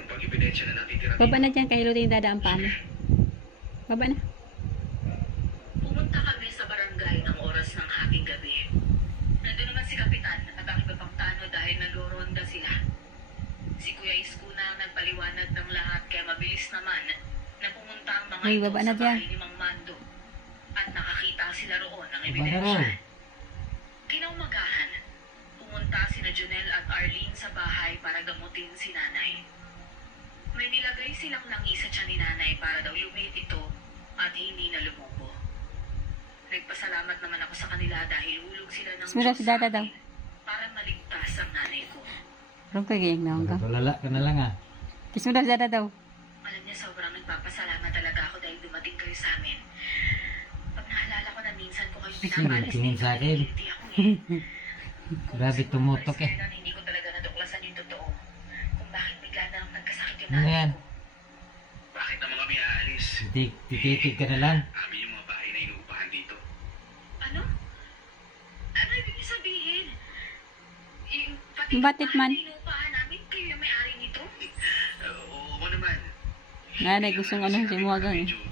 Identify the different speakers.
Speaker 1: Kapag ebidensya na natitira
Speaker 2: Baba na dyan, kay Lodi yung dadaan pa. Baba na.
Speaker 3: Pumunta kami sa barangay ng oras ng hating gabi. Nandun naman si Kapitan at ang iba pang tano dahil nag-ronda sila. Si Kuya Isko na ang nagpaliwanag ng lahat kaya mabilis naman na pumunta ang mga
Speaker 2: Uy,
Speaker 3: ito
Speaker 2: baba
Speaker 3: sa
Speaker 2: na dyan.
Speaker 3: bahay ni Mang Mando. At nakakita sila roon ng
Speaker 4: Baba na
Speaker 3: ebidensya.
Speaker 4: raw.
Speaker 3: Kinaumagahan, pumunta sina Junel at Arlene sa bahay para gamutin si nanay. May nilagay silang langi sa tiyan ni nanay para daw lumit ito at hindi na lumubo. Nagpasalamat naman ako sa kanila dahil hulog sila ng
Speaker 2: Sumira si Dada daw.
Speaker 3: para maligtas ang nanay ko.
Speaker 2: Parang kagayang na hanggang.
Speaker 4: Tulala ka na lang ah.
Speaker 2: Kiss mo daw si Dada daw.
Speaker 3: Alam niya, sobrang nagpapasalamat talaga ako dahil dumating kayo sa amin. Pag naalala ko na minsan ko kayo pinapalis
Speaker 4: Tingin sa akin.
Speaker 3: hindi ako eh.
Speaker 4: Grabe tumutok eh.
Speaker 3: Hindi ko talaga natuklasan yung totoo. Kung bakit bigla na lang nagkasakit yung
Speaker 4: Ano
Speaker 3: nanay
Speaker 4: yan?
Speaker 3: ko.
Speaker 1: Bakit na mga may aalis?
Speaker 4: Tititig ka na lang.
Speaker 1: Amin yung mga bahay na inuupahan dito.
Speaker 3: Ano? Ano ibig sabihin? Yung pati
Speaker 2: Yung batik man.
Speaker 3: inuupahan namin, kayo yung may-ari nito?
Speaker 1: Oo naman.
Speaker 2: Nanay, gustong ano, si Muagang eh.
Speaker 1: Medyo